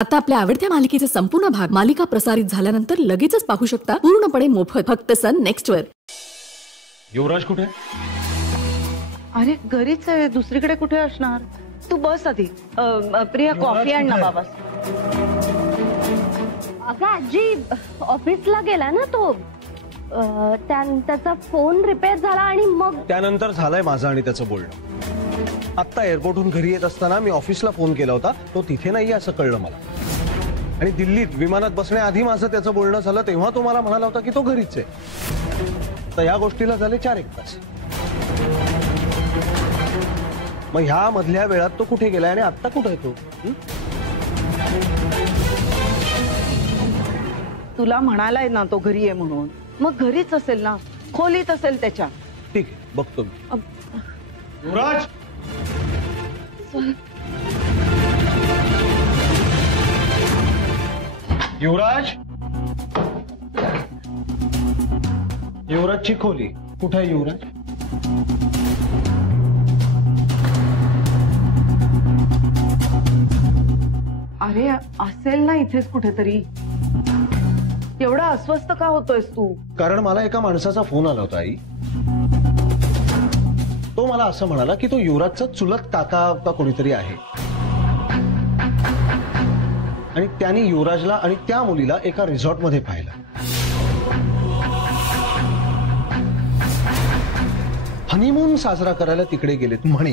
आता आपल्या आवडत्या मालिकेचे संपूर्ण भाग मालिका प्रसारित झाल्यानंतर लगेचच पाहू शकता पूर्णपणे मोफत फक्त सन नेक्स्ट वर. युवराज कुठे? अरे घरीच आहे, दुसरीकडे कुठे असणार? तू बस आधी. प्रिया कॉफी आण ना बाबा. अगं आजी ऑफिसला गेला ना तो, त्याचा फोन रिपेअर झाला आणि मग त्यानंतर झालंय माझं आणि त्याचं बोलणं. आता एअरपोर्टहून घरी येत असताना मी ऑफिसला फोन केला होता, तो तिथे नाही असं कळलं मला. आणि दिल्लीत विमानात बसण्याआधी माझं त्याचं बोलणं झालं तेव्हा तो मला म्हणाला होता की तो घरीच आहे. तर या गोष्टीला झाले 4-1 तास. मग ह्या मधल्या वेळात तो कुठे गेलाय आणि आता कुठे आहे तो? तुला म्हणालाय ना तो घरी आहे म्हणून, मग घरीच असेल ना, खोलीत असेल त्याच्या. ठीक आहे, बघतो मी. युवराज, युवराज, युवराजची खोली कुठे आहे? युवराज अरे असेल ना इथेच कुठेतरी. एवढा अस्वस्थ का होतोयस तू? कारण मला एका माणसाचा फोन आला होता आई. तो मला असं म्हणाला की तो युवराजचा चुलत काका का कोणीतरी आहे आणि त्यांनी युवराजला आणि त्या मुलीला एका रिसॉर्ट मध्ये पाहिलं. हनीमून साजरा करायला तिकडे गेलेत म्हणे.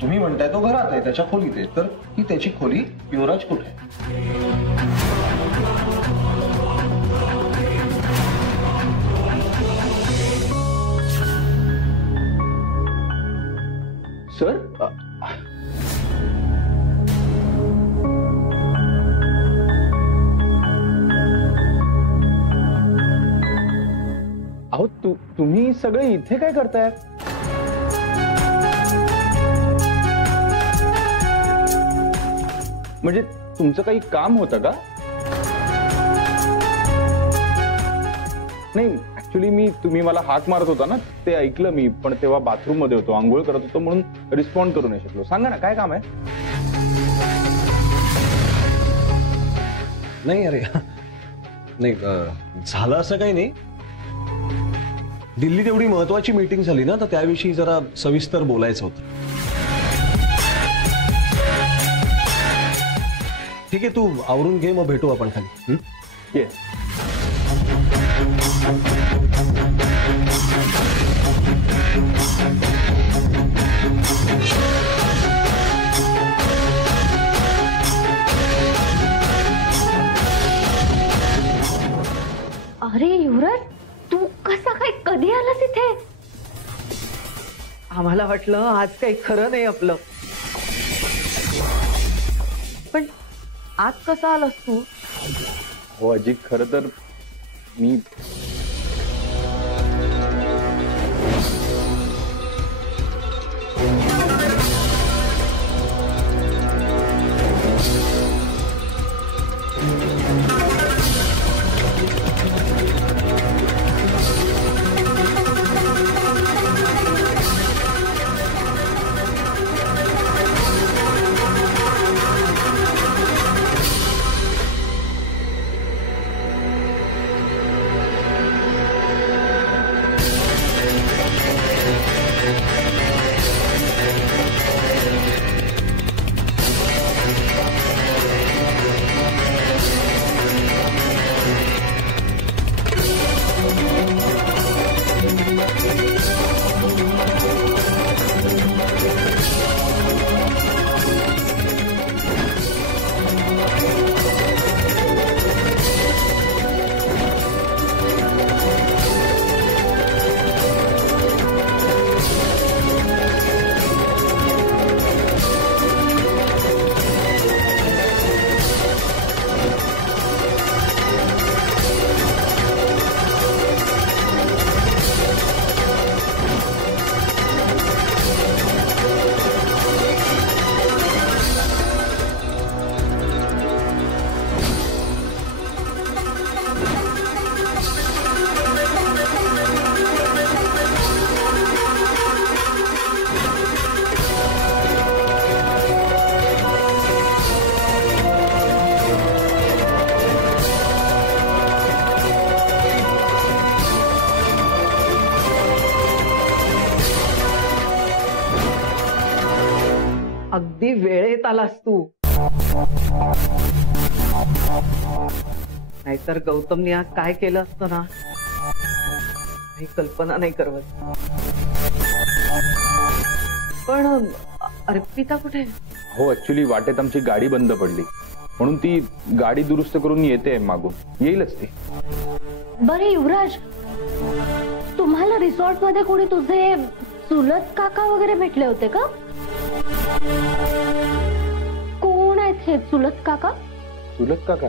तुम्ही म्हणताय तो घरात आहे, त्याच्या खोलीत आहे, तर ही त्याची खोली. युवराज कुठे आहे? सर, अहो तुम्ही सगळे इथे काय करताय? म्हणजे तुमचं काही काम होतं का? नाही, ऍक्च्युली तुम्ही मला हाक मारत होता ना, ते ऐकलं मी, पण तेव्हा बाथरूम मध्ये होतो, आंघोळ करत होतो, म्हणून रिस्पॉन्ड करू नाही शकलो. सांगा ना काय काम आहे? नाही अरे नाही, झालं असं काही नाही. दिल्लीत एवढी महत्वाची मीटिंग झाली ना, तर त्याविषयी जरा सविस्तर बोलायचं होतं. ठीक आहे, तू आवरून घे, मग भेटू आपण खाली. येस. अरे युवराज, तू कसा काय कधी आलास इथे? आम्हाला वाटलं आज काही खरं नाही आपलं. पण आज कसा आलास तू? हो अजी, खरं तर मी अगदी वेळेत आलास तू. नाहीतर गौतमने आज काय केलं असतं ना, काही कल्पना नाही करत. पण अर्पिता कुठे? हो, ऍक्च्युली वाटेत आमची गाडी बंद पडली, म्हणून ती गाडी दुरुस्त करून येते मागून. येईलच ती. बरे युवराज, तुम्हाला रिसॉर्ट मध्ये कोणी तुझे चुलत काका वगैरे भेटले होते का? कोण आहेत हे चुलत काका? चुलत काका?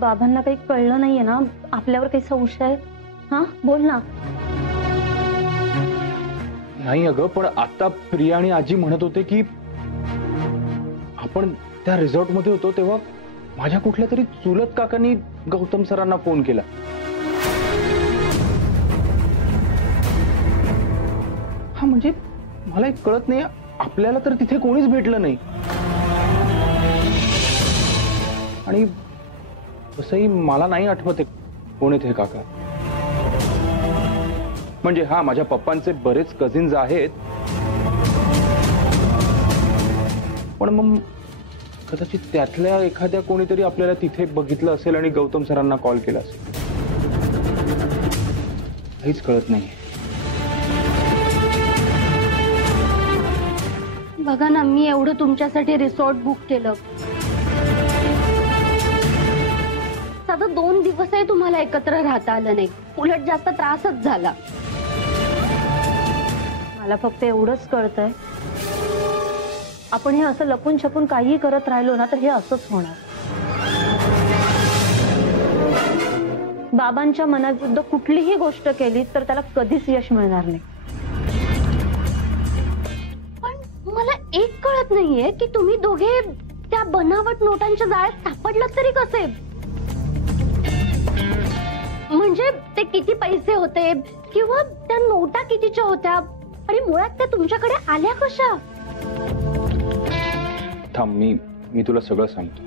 बाबांना काही कळलं नाहीये ना? आपल्यावर काही संशय? हा, बोल ना. नाही अगं, पण आता प्रिया आणि आजी म्हणत होते की आपण त्या रिसॉर्ट मध्ये होतो तेव्हा माझ्या कुठल्या तरी चुलत काकांनी गौतम सरांना फोन केला. हा, म्हणजे मला एक कळत नाही, आपल्याला तर तिथे कोणीच भेटलं नाही. आणि तसंही मला नाही आठवत कोण आहेत हे काका. म्हणजे हा, माझ्या पप्पांचे बरेच कझिन्स आहेत, पण मग कदाचित त्यातल्या एखाद्या कोणीतरी आपल्याला तिथे बघितलं असेल आणि गौतम सरांना कॉल केला असेल. काहीच कळत नाही. बघा ना, मी एवढं तुमच्यासाठी रिसॉर्ट बुक केलं, साधं 2 दिवसही तुम्हाला एकत्र राहता आलं नाही, उलट जास्त त्रासच झाला. मला फक्त एवढंच कळतंय, आपण हे असं लपून छपून काही करत राहिलो ना तर हे असंच होणार. बाबांच्या मनाविरुद्ध कुठलीही गोष्ट केली तर त्याला कधीच यश मिळणार नाही. पण मला एक कळत नाहीये की तुम्ही दोघे त्या बनावट नोटांच्या जाळ्यात सापडलात तरी कसे? म्हणजे ते किती पैसे होते किंवा त्या नोटा कितीच्या होत्या आणि मुळात त्या तुमच्याकडे आल्या कशा? थांब, मी तुला सगळं सांगतो.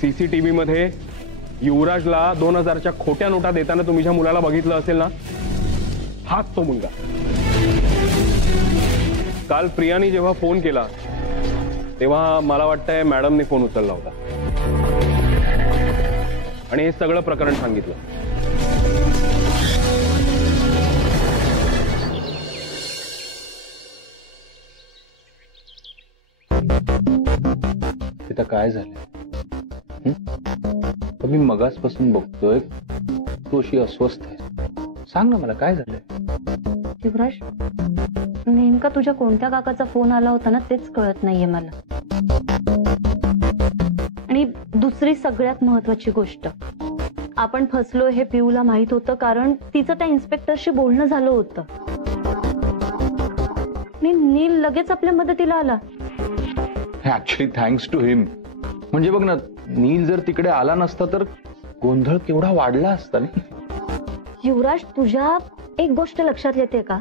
सीसीटीव्ही मध्ये युवराजला 2000च्या खोट्या नोटा देताना तुमच्या मुलाला बघितलं असेल ना, हाच तो मुलगा. काल प्रियानी जेव्हा फोन केला तेव्हा मला वाटतंय मॅडमने फोन उचलला होता आणि हे सगळं प्रकरण सांगितलं. तिथं काय झालं? मी मगासपासून बघतोय तू अशी अस्वस्थ आहे. सांग ना मला, काय झालंय? युवराज, नेमका तुझ्या कोणत्या काकाचा फोन आला होता ना तेच कळत नाहीये मला. आणि दुसरी सगळ्यात महत्वाची गोष्ट, आपण फसलो हे पिऊला माहित होतं, कारण तिचं त्या इन्स्पेक्टरशी बोलणं झालं होतं. आणि नील लगेच आपल्या मदतीला आला. ऍक्च्युली थँक्स टू हिम. म्हणजे बघ ना, नील जर तिकडे आला नसता तर गोंधळ केवढा वाढला असता नाही. युवराज, तुझ्या एक गोष्ट लक्षात येते का?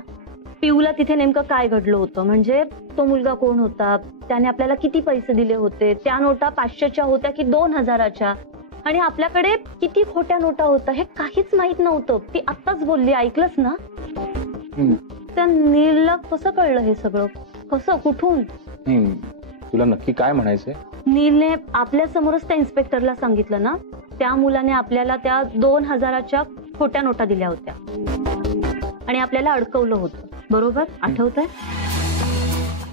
पिऊला तिथे नेमकं काय घडलं होतं? म्हणजे तो मुलगा कोण होता, त्याने आपल्याला किती पैसे दिले होते, त्या नोटा 500च्या होत्या की 2000च्या, आणि आपल्याकडे किती खोट्या नोटा होत्या हे काहीच माहित नव्हतं. ती आत्ताच बोलली, ऐकलंस ना? त्या नीलला कसं कळलं हे सगळं? कसं, कुठून? तुला नक्की काय म्हणायचंय? नीलने आपल्या समोरच त्या इन्स्पेक्टरला सांगितलं ना, त्या मुलाने आपल्याला त्या 2000च्या खोट्या नोटा दिल्या होत्या आणि आपल्याला अडकवलं होतं, बरोबर? आठवतंय?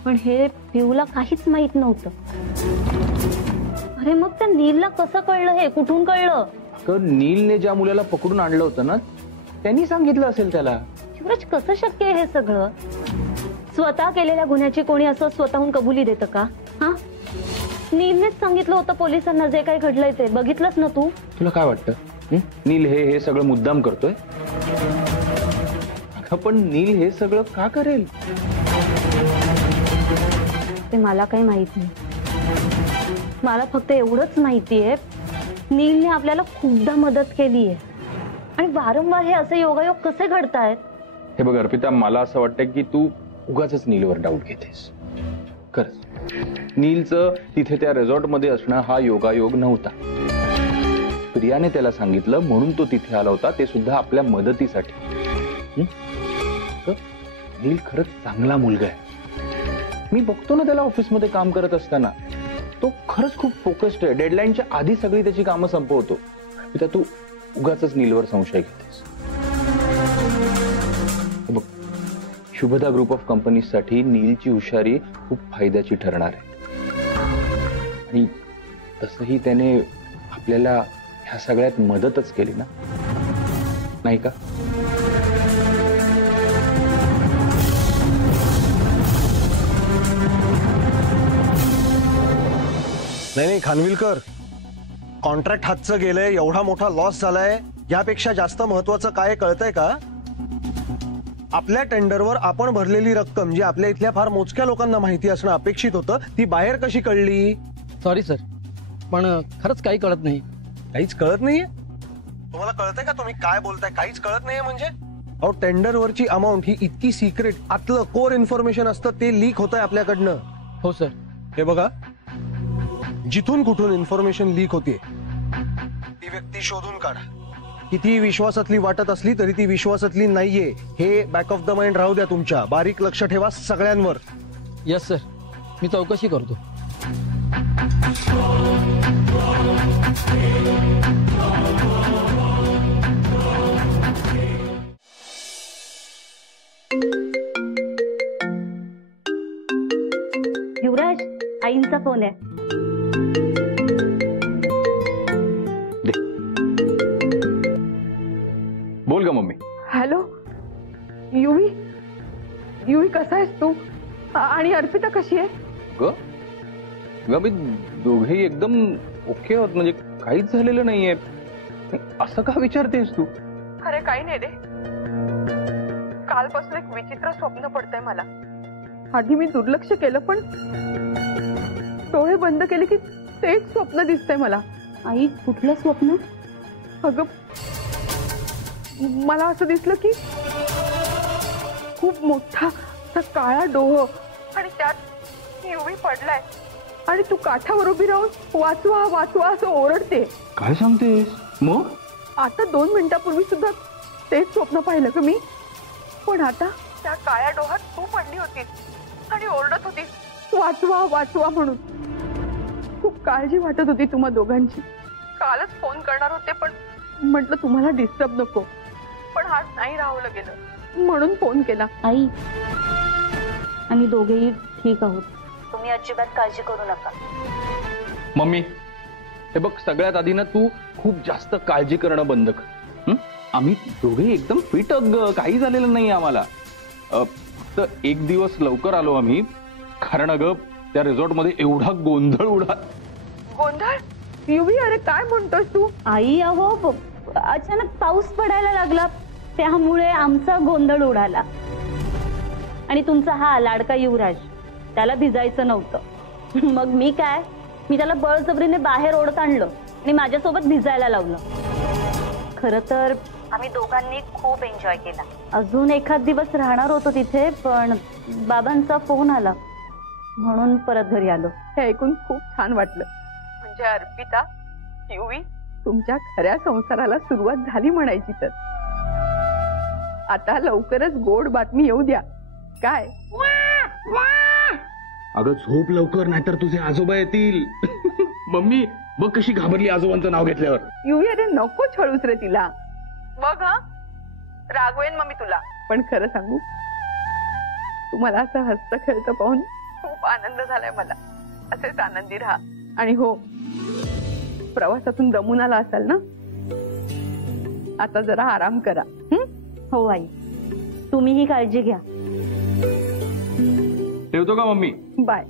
पण हे पिऊला काहीच माहित नव्हतं. अरे मग त्या नीलला कसं कळलं हे? कुठून कळलं? नीलने ज्या मुलाला पकडून आणलं होतं ना, त्यांनी सांगितलं असेल त्याला. युवराज, कसं शक्य आहे हे सगळं? स्वतः केलेल्या गुन्ह्याची कोणी असं स्वतःहून कबुली देतं का? हा, नीलनेच सांगितलं होतं पोलिसांना जे काही घडलंय ते. बघितलंस ना तू? तुला काय वाटतं नील हे सगळं मुद्दाम करतोय? पण नील हे सगळं का करेल ते मला काही माहित नाही. मला फक्त एवढंच माहितीये, नीलने आपल्याला खूपदा मदत केली आहे आणि वारंवार हे असे योगायोग कसे घडतायत? हे बघ अर्पिता, मला असं वाटतं की तू उगाचच नीलवर डाऊट घेतेस. खरंच नीलचं तिथे त्या रिसॉर्ट मध्ये असणं हा योगायोग नव्हता. प्रियाने त्याला सांगितलं म्हणून तो तिथे आला होता, ते सुद्धा आपल्या मदतीसाठी. नील खरंच चांगला मुलगा आहे. मी बघतो ना त्याला ऑफिसमध्ये काम करत असताना, तो खरंच खूप फोकस्ड आहे. डेडलाईनच्या आधी सगळी त्याची कामं संपवतो. तू उगाचच नीलवर संशय घेतेस. बघ, शुभदा ग्रुप ऑफ कंपनीज साठी नीलची हुशारी खूप फायद्याची ठरणार आहे. आणि तसंही त्याने आपल्याला ह्या सगळ्यात मदतच केली ना, नाही का? नाही खानविलकर, कॉन्ट्रॅक्ट हातचं गेलंय, एवढा मोठा लॉस झालाय, यापेक्षा जास्त महत्वाचं काय कळतंय का? आपल्या टेंडरवर आपण भरलेली रक्कम जी आपल्या इथल्या फार मोजक्या लोकांना माहिती असणं अपेक्षित होतं, ती बाहेर कशी कळली? सॉरी सर, पण खरंच काही कळत नाही. काहीच कळत नाहीये? तुम्हाला कळतंय का तुम्ही काय बोलताय? काहीच कळत नाहीये म्हणजे? अहो, टेंडरवरची अमाऊंट ही इतकी सिक्रेट, आतलं कोर इन्फॉर्मेशन असतं ते लीक होतंय आपल्याकडनं. हो सर. हे बघा, जिथून कुठून इन्फॉर्मेशन लीक होतीये ती व्यक्ती शोधून काढा. किती विश्वासातली वाटत असली तरी ती विश्वासातली नाहीये, हे बॅक ऑफ द माइंड राहू द्या तुमच्या. बारीक लक्ष ठेवा सगळ्यांवर. यस सर, मी चौकशी करतो. युवराज, आईंचा फोन आहे. बोल ग मम्मी. हॅलो युवी, युवी कसा आहेस तू? आणि अर्पिता कशी आहे? ग मी दोघेही एकदम ओके आहोत, म्हणजे काहीच झालेलं नाहीये. असं का विचारतेस तू? अरे काही नाही रे, कालपासून एक विचित्र स्वप्न पडतंय मला. आधी मी दुर्लक्ष केलं, पण डोळे बंद केले की तेच स्वप्न दिसतंय मला. आई, कुठलं स्वप्न? अगं, मला असं दिसलं की खूप मोठा काळा डोह आणि त्यात युवी पडलाय आणि तू काठावर उभी राहून वाचवा वाचवा असं ओरडते. काय सांगतेस? मग आता 2 मिनिटापूर्वी सुद्धा तेच स्वप्न पाहिलं का मी. पण आता त्या काळ्या डोहात तू पडली होतीस आणि ओरडत होतीस वाचवा वाचवा म्हणून. खूप काळजी वाटत होती तुम्हा दोघांची. कालच फोन करणार होते, पण म्हटलं तुम्हाला डिस्टर्ब नको, पण आज नाही राहवलं गेलं म्हणून फोन केला. आई, आम्ही दोघेही ठीक आहोत, तुम्ही अजिबात काळजी करू नका. मम्मी, हे बघ, सगळ्यात आधी ना तू खूप जास्त काळजी करणं बंद कर. आम्ही दोघे एकदम फिट आहोत, काही झालेलं नाही आम्हाला. फक्त एक दिवस लवकर आलो आम्ही, कारण अगं त्या रिसॉर्ट मध्ये एवढा गोंधळ उडा. गोंधळ? युवी, अरे काय म्हणतोस तू? आई, अहो अचानक पाऊस पडायला लागला, त्यामुळे आमचा गोंधळ उडाला. आणि तुमचा हा लाडका युवराज, त्याला भिजायचं नव्हतं. मग मी त्याला बळजबरीने बाहेर ओढत आणलं आणि माझ्यासोबत भिजायला लावलं. खरं तर आम्ही दोघांनी खूप एन्जॉय केला. अजून एखाद दिवस राहणार होतो तिथे, पण बाबांचा फोन आला म्हणून परत घरी आलो. हे ऐकून खूप छान वाटलं. म्हणजे अर्पिता, युवी, तुमच्या खऱ्या संसाराला सुरुवात झाली म्हणायची. तर आता लवकरच गोड बातमी येऊ द्या. काय अगं झोप लवकर, नाहीतर तुझे आजोबा येतील. मम्मी बघ कशी घाबरली आजोबांचं नाव घेतल्यावर. युवी, अरे नको छळूस रे तिला. बघ हा, रागवेन मग मी तुला. पण खरं सांगू, तुम्हाला असं हसतं खेळतं पाहून खूप आनंद झालाय मला. असेच आनंदी राहा. आणि हो, प्रवासातून दमून आला असाल ना, आता जरा आराम करा. हो आई, तुम्हीही काळजी घ्या. ठेवतो का मम्मी? बाय.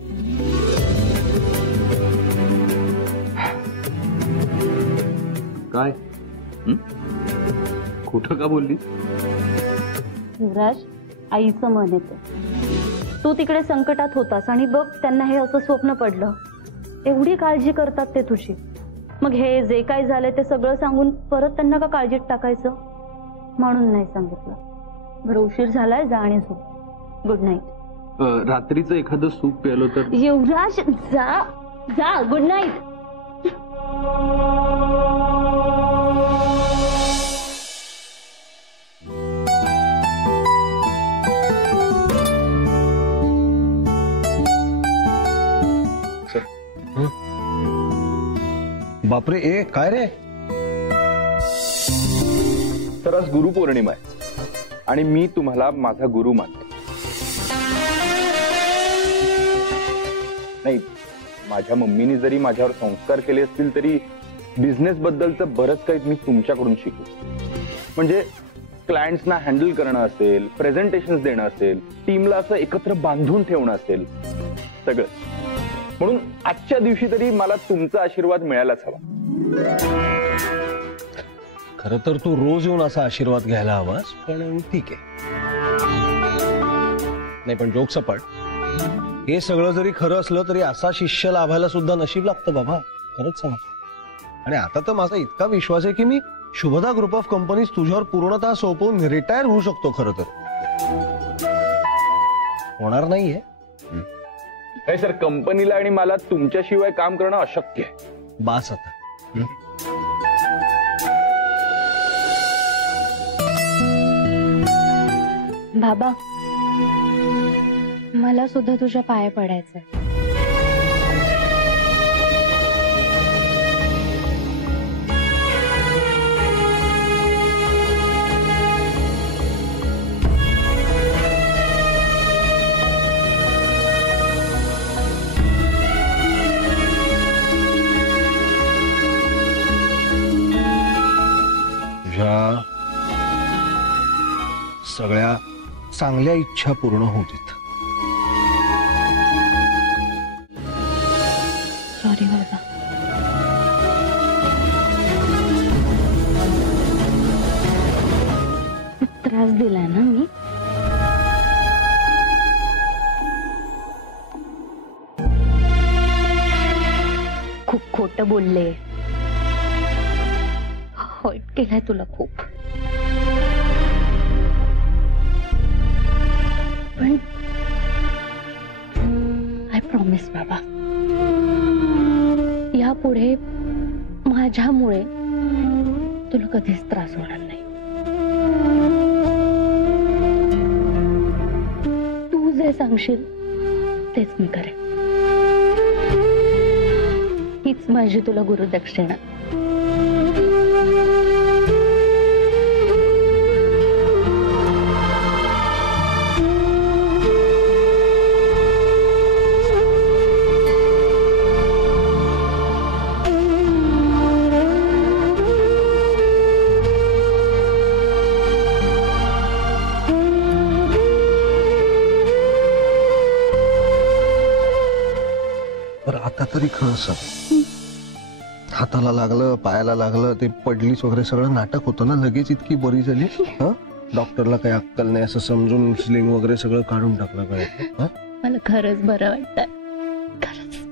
काय खोटं का बोलली? युवराज, आईचं मन येतं. तू तिकडे संकटात होतास आणि बघ त्यांना हे असं स्वप्न पडलं. एवढी काळजी करतात ते तुझी. मग हे जे काय झालंय ते सगळं सांगून परत त्यांना का काळजीत टाकायचं? म्हणून नाही सांगितलं. बरं, उशीर झालाय, जा आणि झोप. Good night. रात्रीचं एखादं सूप प्यालो तर? युवराज, जा जा. Good night. बापरे, ए काय रे? तर आज गुरुपौर्णिमा आहे आणि मी तुम्हाला माझा गुरु मानतो. नाही, माझ्या मम्मीने जरी माझ्यावर संस्कार केले असतील तरी बिझनेस बद्दलचं बरंच काही मी तुमच्याकडून शिकू. म्हणजे क्लायंट्सना हँडल करणं असेल, प्रेझेंटेशन देणं असेल, टीमला असं एकत्र बांधून ठेवणं असेल, सगळं. म्हणून आजच्या दिवशी तरी मला तुमचा आशीर्वाद मिळायलाच हवा. खरं तर तू रोज येऊन असा आशीर्वाद घ्यायला हवास, पण ठीक आहे. नाही, पण जोक सपाट, हे सगळं जरी खरं असलं तरी असा शिष्य लाभायला सुद्धा नशीब लागतं बाबा. खरंच सांग. आणि आता तर माझा इतका विश्वास आहे की मी शुभदा ग्रुप ऑफ कंपनीज तुझ्यावर पूर्णतः सोपवून रिटायर होऊ शकतो. खरं तर होणार नाहीये. नाही सर, कंपनीला आणि मला तुमच्याशिवाय काम करणं अशक्य आहे. बास आता. बाबा, मला सुद्धा तुझ्या पाया पडायचंय. तुझ्या सगळ्या चांगल्या इच्छा पूर्ण होतील. सॉरी बाबा. त्रास दिलाय ना मी? खूप खोटं बोलले. हर्ट केलाय तुला खूप. पण आय प्रॉमिस बाबा, यापुढे माझ्यामुळे तुला कधीच त्रास होणार नाही. तू जे सांगशील तेच मी करेन. हीच माझी तुला गुरुदक्षिणा. आता तरी खरं सांग, हाताला लागलं, पायाला लागलं, ते पडलीच वगैरे सगळं नाटक होतं ना. लगेच इतकी बरी झाली. हा, डॉक्टरला काही अक्कल नाही असं समजून स्लिंग वगैरे सगळं काढून टाकलं काय? मला खरंच बरं वाटतंय, खरंच.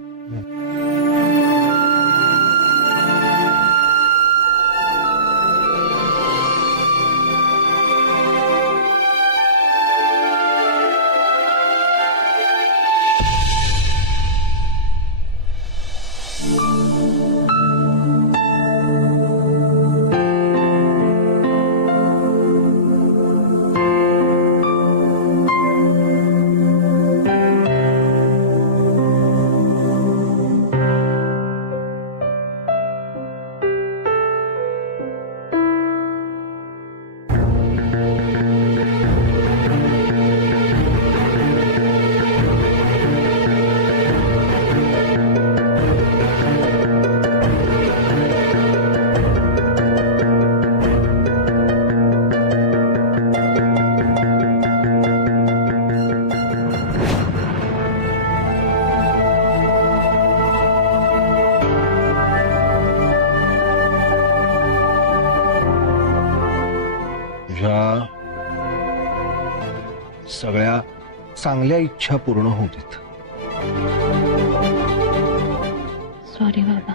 सगळ्या चांगल्या इच्छा पूर्ण होतील. सॉरी बाबा.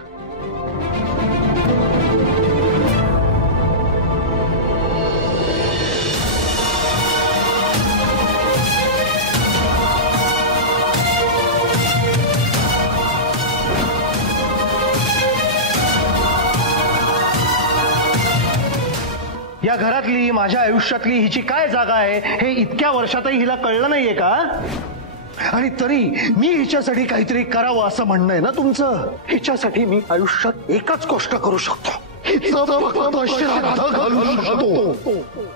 या घरातली, माझ्या आयुष्यातली हिची काय जागा आहे हे इतक्या वर्षातही हिला कळलं नाहीये का? आणि तरी मी हिच्यासाठी काहीतरी करावं असं म्हणणं आहे ना तुमचं? हिच्यासाठी मी आयुष्यात एकच गोष्ट करू शकतो, हिचं फक्त श्राद्ध घालू शकतो.